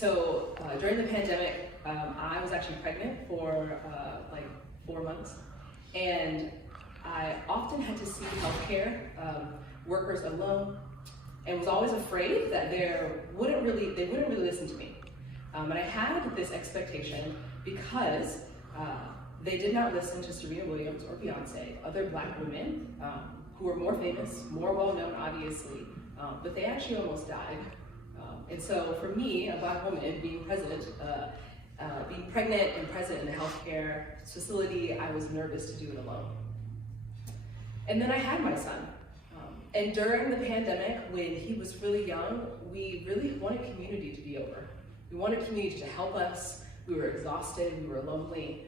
During the pandemic, I was actually pregnant for like 4 months, and I often had to see healthcare workers alone, and was always afraid that they wouldn't really listen to me. And I had this expectation because they did not listen to Serena Williams or Beyonce, other Black women who were more famous, more well-known, obviously, but they actually almost died. And so for me, a Black woman, being pregnant and present in the healthcare facility, I was nervous to do it alone. And then I had my son. And during the pandemic, when he was really young, we really wanted community to be over. We wanted community to help us. We were exhausted, we were lonely.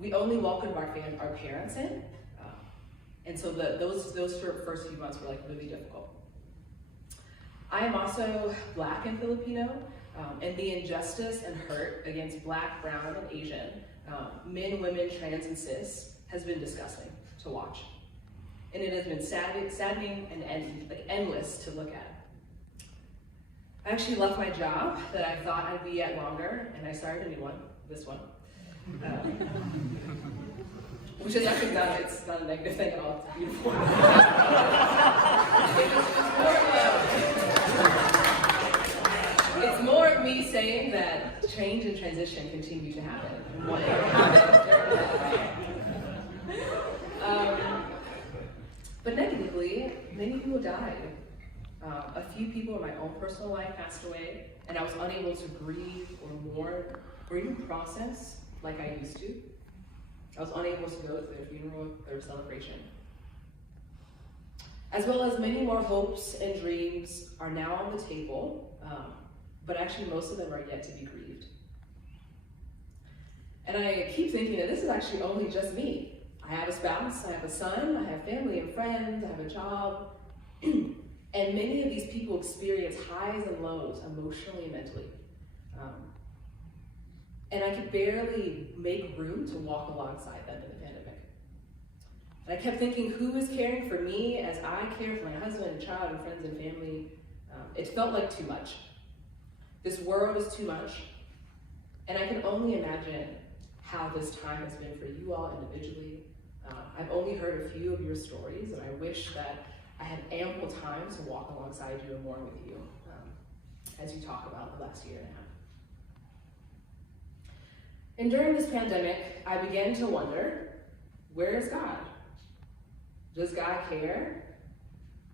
We only welcomed our parents in. And so those first few months were like really difficult. I am also Black and Filipino, and the injustice and hurt against Black, brown, and Asian, men, women, trans, and cis has been disgusting to watch. And it has been saddening and endless to look at. I actually left my job that I thought I'd be at longer, and I started a new one, this one. Which is actually it's not a negative thing at all, it's beautiful. It's more of me saying that change and transition continue to happen. But negatively, many people died. A few people in my own personal life passed away, and I was unable to grieve or mourn or even process like I used to. I was unable to go to their funeral or celebration. As well as many more hopes and dreams are now on the table, but actually most of them are yet to be grieved. And I keep thinking that this is actually only just me. I have a spouse, I have a son, I have family and friends, I have a job, and many of these people experience highs and lows emotionally and mentally. And I could barely make room to walk alongside them in the pandemic. And I kept thinking, who is caring for me as I care for my husband and child and friends and family? It felt like too much. This world is too much. And I can only imagine how this time has been for you all individually. I've only heard a few of your stories, and I wish that I had ample time to walk alongside you and mourn with you as you talk about the last year and a half. And during this pandemic, I began to wonder, where is God? Does God care?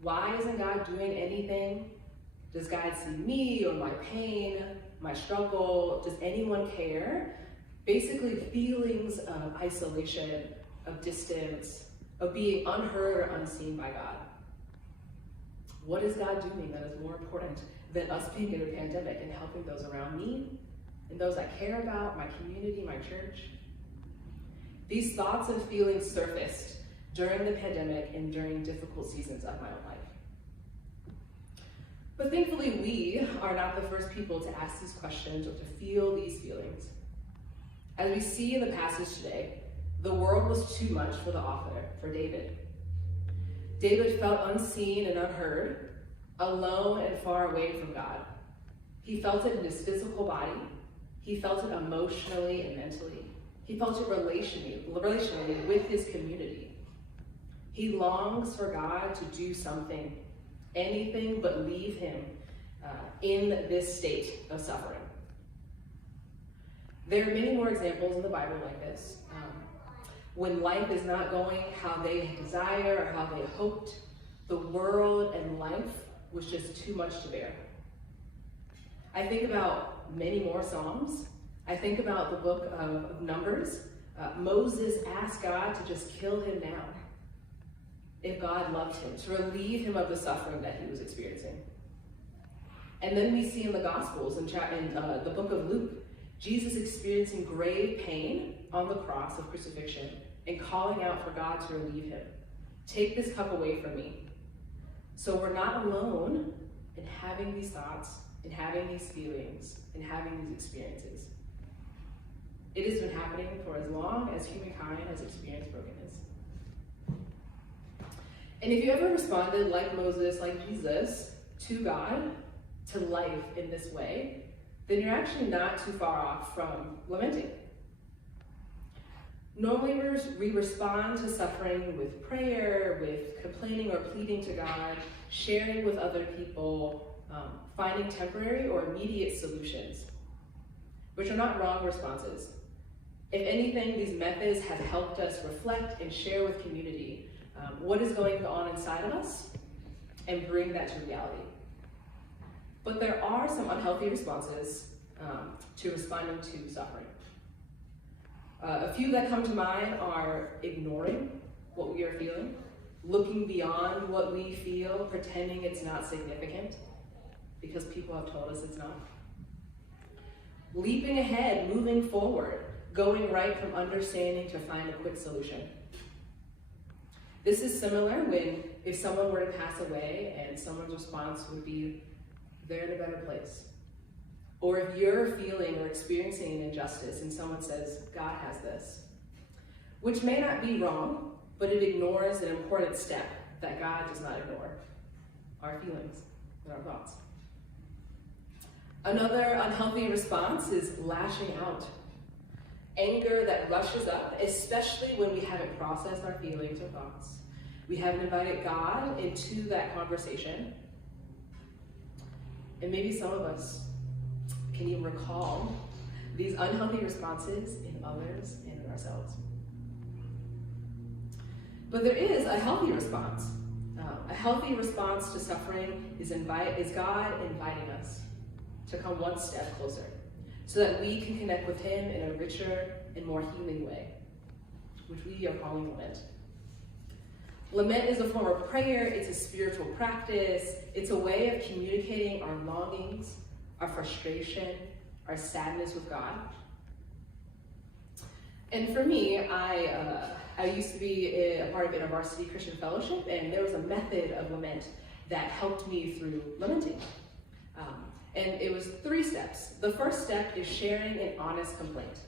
Why isn't God doing anything? Does God see me or my pain, my struggle? Does anyone care? Basically, feelings of isolation, of distance, of being unheard or unseen by God. What is God doing that is more important than us being in a pandemic and helping those around me and those I care about, my community, my church? These thoughts and feelings surfaced during the pandemic and during difficult seasons of my own life. But thankfully, we are not the first people to ask these questions or to feel these feelings. As we see in the passage today, the world was too much for the author, for David. David felt unseen and unheard, alone and far away from God. He felt it in his physical body. He felt it emotionally and mentally. He felt it relationally with his community. He longs for God to do something, anything but leave him in this state of suffering. There are many more examples in the Bible like this. When life is not going how they desire or how they hoped, the world and life was just too much to bear. I think about many more Psalms. I think about the book of Numbers. Moses asked God to just kill him now if God loved him, to relieve him of the suffering that he was experiencing. And then we see in the Gospels, in the book of Luke, Jesus experiencing grave pain on the cross of crucifixion and calling out for God to relieve him. Take this cup away from me. So we're not alone in having these thoughts, in having these feelings, in having these experiences. It has been happening for as long as humankind has experienced brokenness. And if you ever responded like Moses, like Jesus, to God, to life in this way, then you're actually not too far off from lamenting. Normally we respond to suffering with prayer, with complaining or pleading to God, sharing with other people, finding temporary or immediate solutions, which are not wrong responses. If anything, these methods have helped us reflect and share with community what is going on inside of us and bring that to reality. But there are some unhealthy responses to responding to suffering. A few that come to mind are ignoring what we are feeling, looking beyond what we feel, pretending it's not significant because people have told us it's not. Leaping ahead, moving forward, going right from understanding to find a quick solution. This is similar when if someone were to pass away and someone's response would be, they're in a better place. Or if you're feeling or experiencing an injustice and someone says, God has this, which may not be wrong, but it ignores an important step that God does not ignore, our feelings and our thoughts. Another unhealthy response is lashing out. Anger that rushes up, especially when we haven't processed our feelings or thoughts. We haven't invited God into that conversation. And maybe some of us can even recall these unhealthy responses in others and in ourselves. But there is a healthy response. A healthy response to suffering is God inviting us to come one step closer so that we can connect with Him in a richer and more healing way, which we are calling lament. Lament is a form of prayer, it's a spiritual practice, it's a way of communicating our longings, our frustration, our sadness with God. And for me, I used to be a part of InterVarsity Christian Fellowship, and there was a method of lament that helped me through lamenting. And it was 3 steps. The first step is sharing an honest complaint.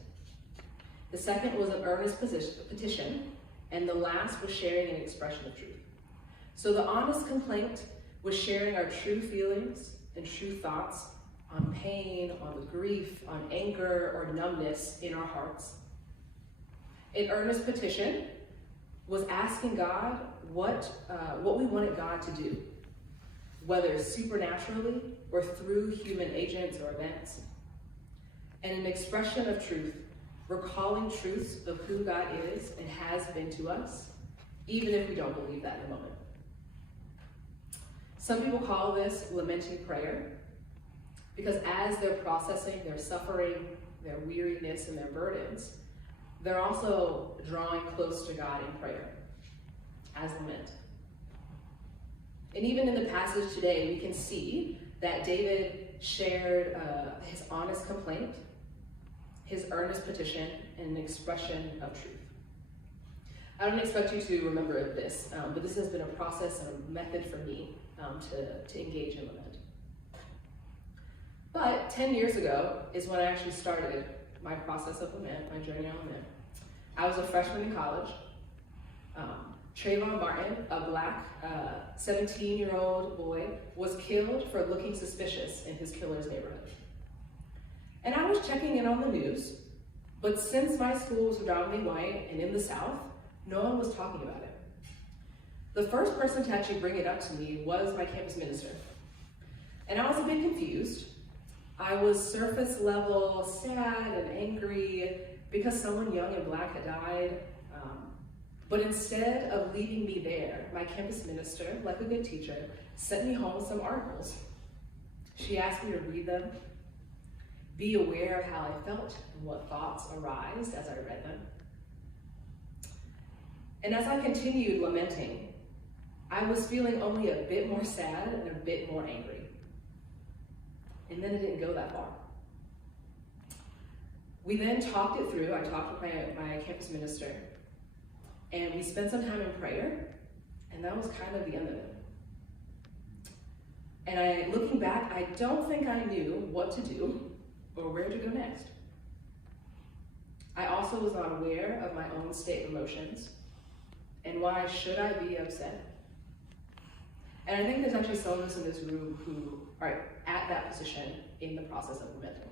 The second was an earnest petition, and the last was sharing an expression of truth. So the honest complaint was sharing our true feelings and true thoughts on pain, on the grief, on anger or numbness in our hearts. An earnest petition was asking God what we wanted God to do, whether supernaturally or through human agents or events. And an expression of truth, recalling truths of who God is and has been to us, even if we don't believe that in the moment. Some people call this lamenting prayer, because as they're processing their suffering, their weariness, and their burdens, they're also drawing close to God in prayer, as lament. And even in the passage today, we can see that David shared his honest complaint, his earnest petition, and an expression of truth. I don't expect you to remember this, but this has been a process and a method for me to engage in lament. But 10 years ago is when I actually started my process of lament, my journey on lament. I was a freshman in college. Trayvon Martin, a black 17-year-old boy, was killed for looking suspicious in his killer's neighborhood. And I was checking in on the news, but since my school was predominantly white and in the South, no one was talking about it. The first person to actually bring it up to me was my campus minister. And I was a bit confused. I was surface level sad and angry because someone young and black had died. But instead of leaving me there, my campus minister, like a good teacher, sent me home with some articles. She asked me to read them, be aware of how I felt and what thoughts arised as I read them. And as I continued lamenting, I was feeling only a bit more sad and a bit more angry. And then it didn't go that far. We then talked it through. I talked with my campus minister, and we spent some time in prayer, and that was kind of the end of it. And looking back, I don't think I knew what to do or where to go next. I also was not aware of my own state of emotions, and why should I be upset? And I think there's actually some of us in this room who are at that position in the process of lamenting.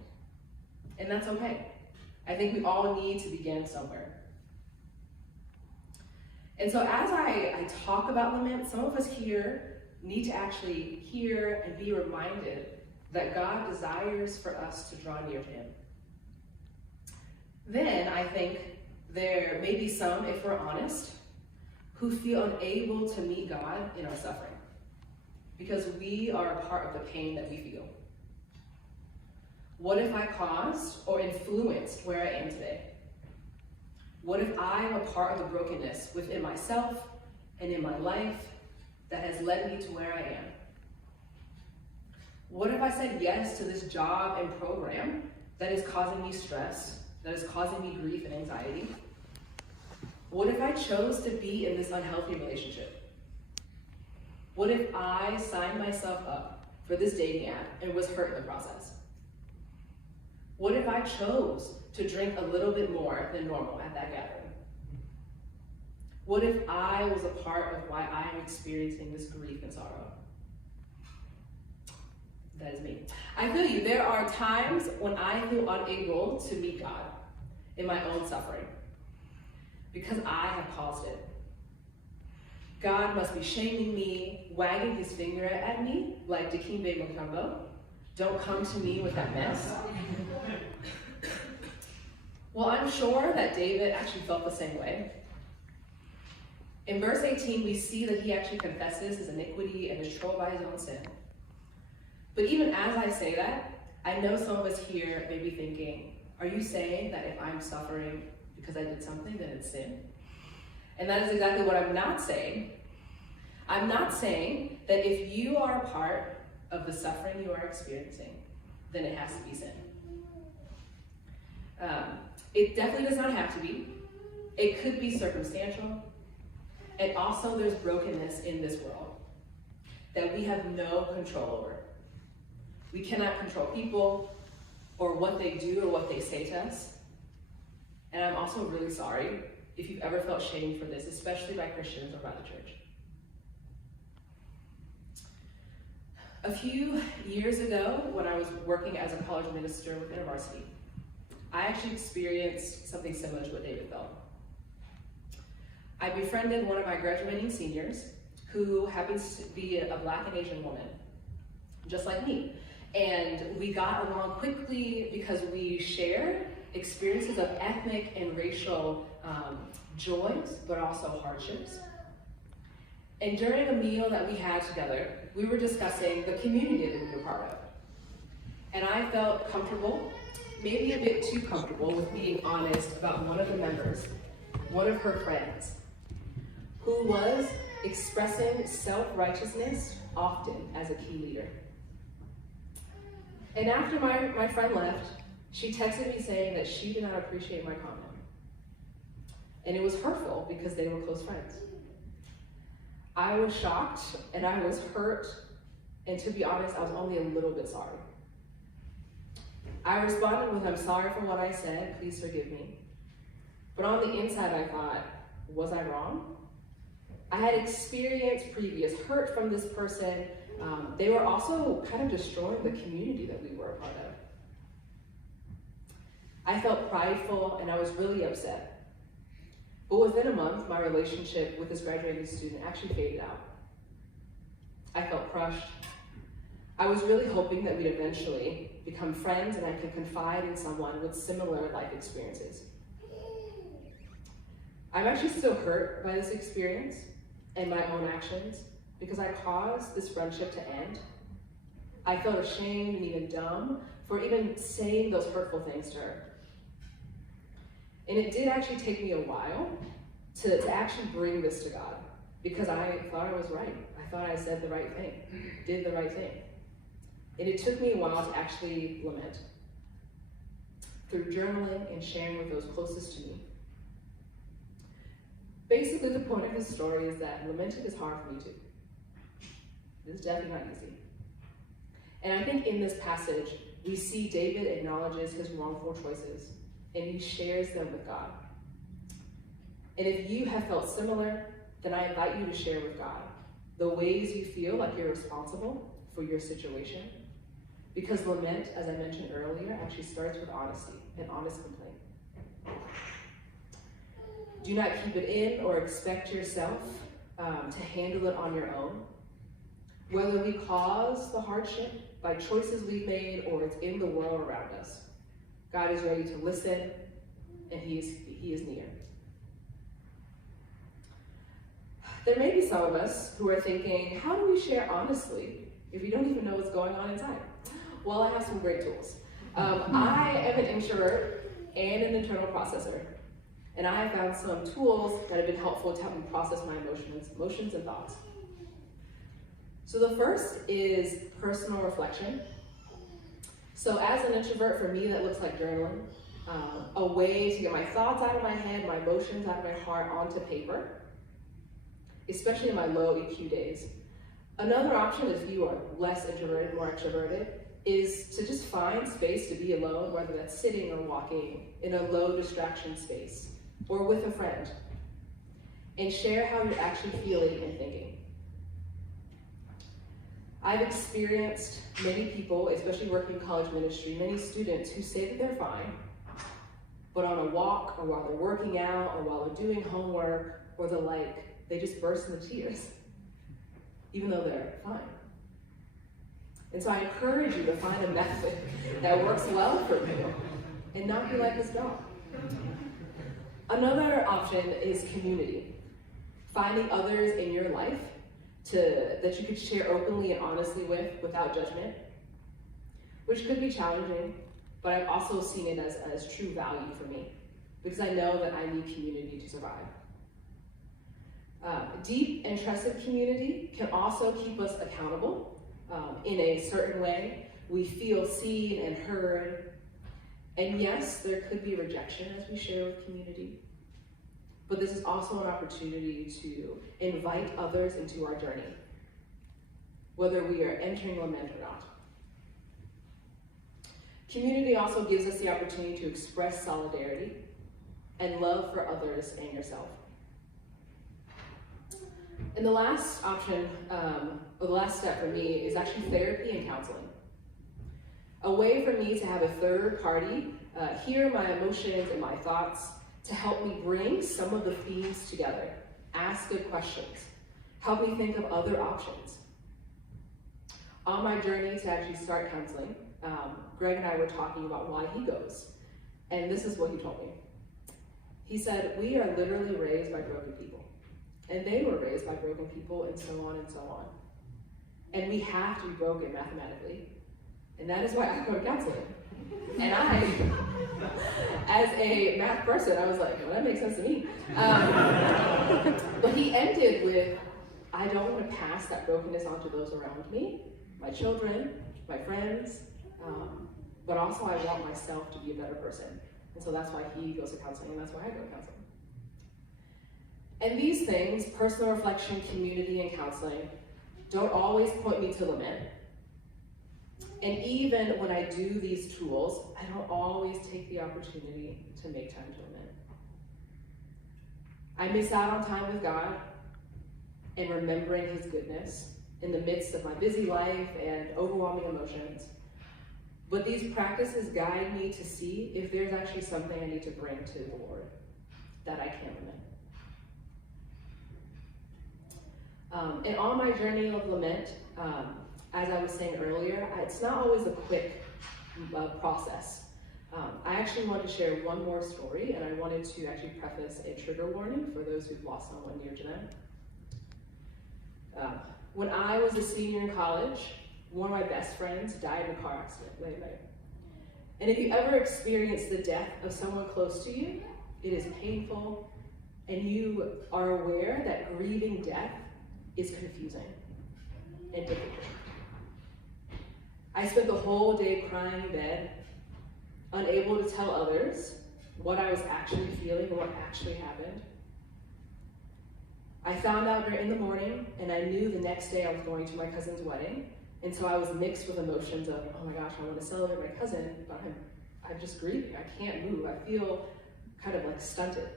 And that's okay. I think we all need to begin somewhere. And so as I talk about lament, some of us here need to actually hear and be reminded that God desires for us to draw near to him. Then I think there may be some, if we're honest, who feel unable to meet God in our suffering because we are a part of the pain that we feel. What if I caused or influenced where I am today? What if I am a part of the brokenness within myself and in my life that has led me to where I am? What if I said yes to this job and program that is causing me stress, that is causing me grief and anxiety? What if I chose to be in this unhealthy relationship? What if I signed myself up for this dating app and was hurt in the process? What if I chose to drink a little bit more than normal at that gathering? What if I was a part of why I am experiencing this grief and sorrow? That is me. I feel you. There are times when I feel unable to meet God in my own suffering because I have caused it. God must be shaming me, wagging his finger at me like Dikembe Mutombo. Don't come to me with that mess. Well, I'm sure that David actually felt the same way. In verse 18, we see that he actually confesses his iniquity and is troubled by his own sin. But even as I say that, I know some of us here may be thinking, are you saying that if I'm suffering because I did something, then it's sin? And that is exactly what I'm not saying. I'm not saying that if you are a part of the suffering you are experiencing, then it has to be sin. It definitely does not have to be. It could be circumstantial. And also there's brokenness in this world that we have no control over. We cannot control people or what they do or what they say to us. And I'm also really sorry if you've ever felt shamed for this, especially by Christians or by the church. A few years ago, when I was working as a college minister within a varsity, I actually experienced something similar to what David felt. I befriended one of my graduating seniors who happens to be a Black and Asian woman, just like me. And we got along quickly because we shared experiences of ethnic and racial joys, but also hardships. And during a meal that we had together, we were discussing the community that we were part of. And I felt comfortable, maybe a bit too comfortable, with being honest about one of the members, one of her friends, who was expressing self-righteousness often as a key leader. And after my friend left, she texted me saying that she did not appreciate my comment. And it was hurtful because they were close friends. I was shocked and I was hurt, and to be honest, I was only a little bit sorry. I responded with, "I'm sorry for what I said, please forgive me." But on the inside I thought, was I wrong? I had experienced previous hurt from this person. They were also kind of destroying the community that we were a part of. I felt prideful and I was really upset. But within a month, my relationship with this graduating student actually faded out. I felt crushed. I was really hoping that we'd eventually become friends and I could confide in someone with similar life experiences. I'm actually still hurt by this experience and my own actions because I caused this friendship to end. I felt ashamed and even dumb for even saying those hurtful things to her. And it did actually take me a while to actually bring this to God because I thought I was right. I thought I said the right thing, did the right thing. And it took me a while to actually lament through journaling and sharing with those closest to me. Basically, the point of this story is that lamenting is hard for me too. It's definitely not easy. And I think in this passage, we see David acknowledges his wrongful choices and he shares them with God. And if you have felt similar, then I invite you to share with God the ways you feel like you're responsible for your situation, Because lament, as I mentioned earlier, actually starts with honesty, an honest complaint. Do not keep it in or expect yourself to handle it on your own. Whether we cause the hardship by choices we've made or it's in the world around us, God is ready to listen, and He is near. There may be some of us who are thinking, how do we share honestly if you don't even know what's going on inside? Well, I have some great tools. I am an introvert and an internal processor, and I have found some tools that have been helpful to help me process my emotions and thoughts. So the first is personal reflection. So as an introvert, for me, that looks like journaling, a way to get my thoughts out of my head, my emotions out of my heart onto paper, especially in my low EQ days. Another option, if you are less introverted, more extroverted, is to just find space to be alone, whether that's sitting or walking in a low distraction space, or with a friend, and share how you're actually feeling and thinking. I've experienced many people, especially working in college ministry, many students who say that they're fine, but on a walk, or while they're working out, or while they're doing homework, or the like, they just burst into tears, even though they're fine. And so I encourage you to find a method that works well for you and not be like this dog. Another option is community. Finding others in your life that you could share openly and honestly with without judgment, which could be challenging, but I've also seen it as true value for me because I know that I need community to survive. Deep and trusted community can also keep us accountable in a certain way. We feel seen and heard. And yes, there could be rejection as we share with community. But this is also an opportunity to invite others into our journey, whether we are entering lament or not. Community also gives us the opportunity to express solidarity and love for others and yourself. And the last option, or the last step for me, is actually therapy and counseling. A way for me to have a third party hear my emotions and my thoughts to help me bring some of the themes together, ask good questions, help me think of other options. On my journey to actually start counseling, Greg and I were talking about why he goes, and this is what he told me. He said, we are literally raised by broken people. And they were raised by broken people, and so on and so on. And we have to be broken mathematically. And that is why I go to counseling. And I, as a math person, I was like, well, that makes sense to me. But he ended with, I don't want to pass that brokenness on to those around me, my children, my friends, but also I want myself to be a better person. And so that's why he goes to counseling, and that's why I go to counseling. And these things, personal reflection, community, and counseling, don't always point me to lament. And even when I do these tools, I don't always take the opportunity to make time to lament. I miss out on time with God and remembering His goodness in the midst of my busy life and overwhelming emotions. But these practices guide me to see if there's actually something I need to bring to the Lord that I can't lament. And on my journey of lament, as I was saying earlier, it's not always a quick process. I actually want to share one more story, and I wanted to actually preface a trigger warning for those who've lost someone near to them. When I was a senior in college, one of my best friends died in a car accident late at night. And if you ever experience the death of someone close to you, it is painful, and you are aware that grieving death is confusing and difficult. I spent the whole day crying in bed, unable to tell others what I was actually feeling and what actually happened. I found out in the morning, and I knew the next day I was going to my cousin's wedding, and so I was mixed with emotions of, oh my gosh, I want to celebrate my cousin, but I'm just grieving. I can't move. I feel kind of like stunted.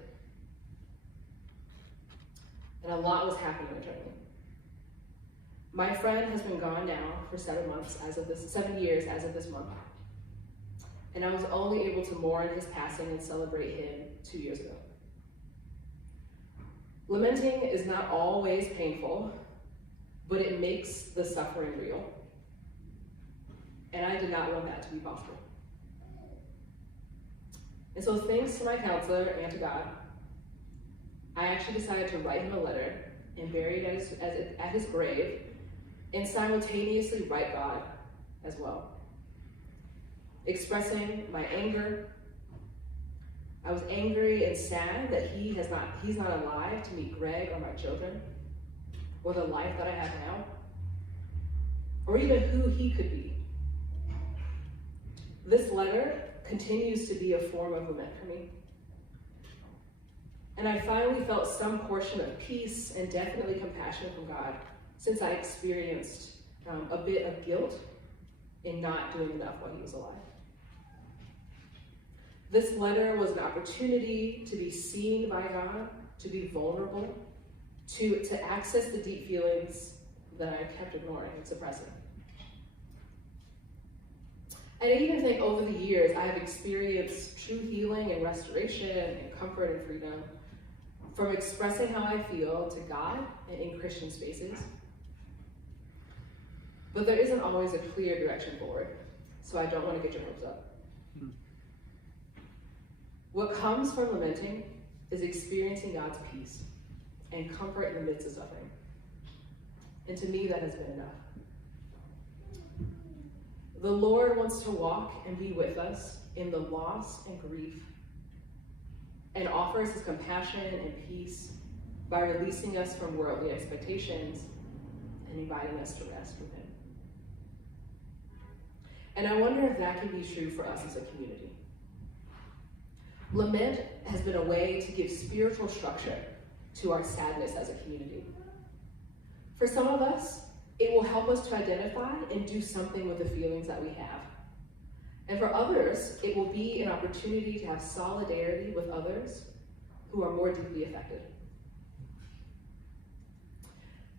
And a lot was happening internally. My friend has been gone now for 7 years as of this month. And I was only able to mourn his passing and celebrate him 2 years ago. Lamenting is not always painful, but it makes the suffering real. And I did not want that to be possible. And so thanks to my counselor and to God, I actually decided to write him a letter and bury it at his grave, and simultaneously write God as well. Expressing my anger. I was angry and sad that he's not alive to meet Greg or my children, or the life that I have now, or even who he could be. This letter continues to be a form of lament for me. And I finally felt some portion of peace and definitely compassion from God, since I experienced a bit of guilt in not doing enough while he was alive. This letter was an opportunity to be seen by God, to be vulnerable, to access the deep feelings that I kept ignoring and suppressing. And I even think over the years, I have experienced true healing and restoration and comfort and freedom from expressing how I feel to God and in Christian spaces. But there isn't always a clear direction forward, so I don't want to get your hopes up. What comes from lamenting is experiencing God's peace and comfort in the midst of suffering. And to me, that has been enough. The Lord wants to walk and be with us in the loss and grief, and offers his compassion and peace by releasing us from worldly expectations and inviting us to rest with him. And I wonder if that can be true for us as a community. Lament has been a way to give spiritual structure to our sadness as a community. For some of us, it will help us to identify and do something with the feelings that we have. And for others, it will be an opportunity to have solidarity with others who are more deeply affected.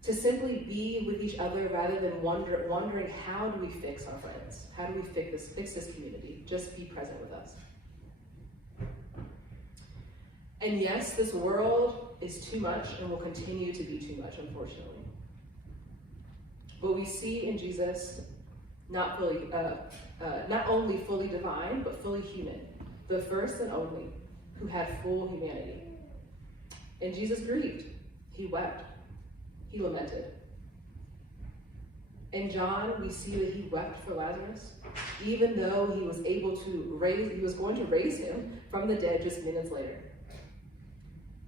To simply be with each other rather than wondering how do we fix our friends? How do we fix this community? Just be present with us. And yes, this world is too much and will continue to be too much, unfortunately. But we see in Jesus not only fully divine, but fully human, the first and only who had full humanity. And Jesus grieved, he wept, he lamented. In John, we see that he wept for Lazarus, even though he was going to raise him from the dead just minutes later.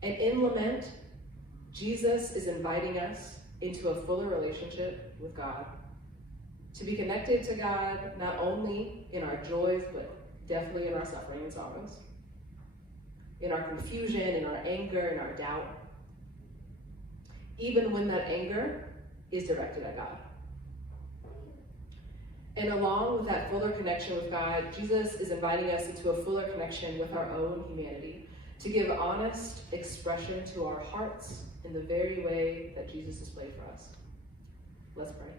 And in lament, Jesus is inviting us into a fuller relationship with God, to be connected to God, not only in our joys, but definitely in our suffering and sorrows, in our confusion, in our anger, in our doubt, even when that anger is directed at God. And along with that fuller connection with God, Jesus is inviting us into a fuller connection with our own humanity, to give honest expression to our hearts in the very way that Jesus displayed for us. Let's pray.